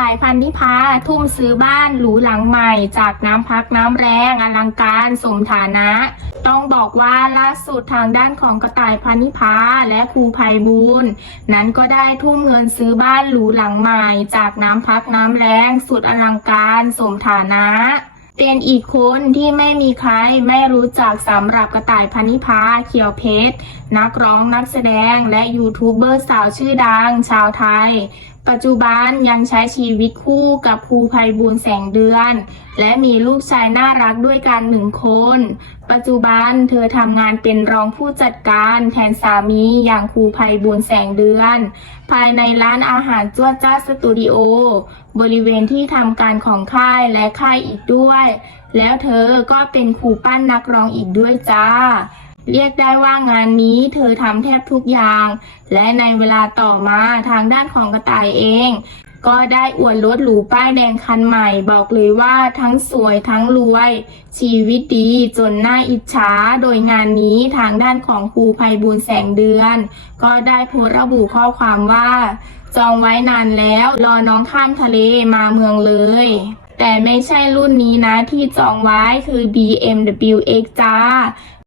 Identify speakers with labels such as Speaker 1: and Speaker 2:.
Speaker 1: ต่ายพันนิพาทุ่มซื้อบ้านหรูหลังใหม่จากน้ำพักน้ำแรงอลังการสมฐานะ ต้องบอกว่าล่าสุดทางด้านของกระต่ายพันนิพาและครูภัยบูลนั้นก็ได้ทุ่มเงินซื้อบ้านหรูหลังใหม่จากน้ำพักน้ำแรงสุดอลังการสมฐานะ เป็นอีกคนที่ไม่มีใครไม่รู้จักสำหรับกระต่ายพันนิพาเขียวเพชร นักร้องนักแสดงและยูทูบเบอร์สาวชื่อดัง ชาวไทย ปัจจุบันยังใช้ชีวิตคู่กับครูภัยบูลแสงเดือน และมีลูกชายน่ารักด้วยกันหนึ่งคน ปัจจุบันเธอทำงานเป็นรองผู้จัดการแทนสามีอย่างครูภัยบูลแสงเดือน ภายในร้านอาหารจ้วจ้าสตูดิโอ บริเวณที่ทำการของค่ายและค่ายอีกด้วยแล้วเธอก็เป็นครูปั้นนักร้องอีกด้วยจ้า เรียกได้ว่างานนี้เธอทำแทบทุกอย่าง และในเวลาต่อมาทางด้านของกระต่ายเอง ก็ได้อวดรถหรูป้ายแดงคันใหม่ บอกเลยว่าทั้งสวยทั้งรวย ชีวิตดีจนน่าอิจฉาโดยงานนี้ทางด้านของครูภัยบูลย์แสงเดือน ก็ได้โพสต์ระบุข้อความว่าจองไว้นานแล้ว รอน้องข้ามทะเลมาเมืองเลย แต่ไม่ใช่รุ่นนี้นะที่จองไว้คือ BMW X จ้า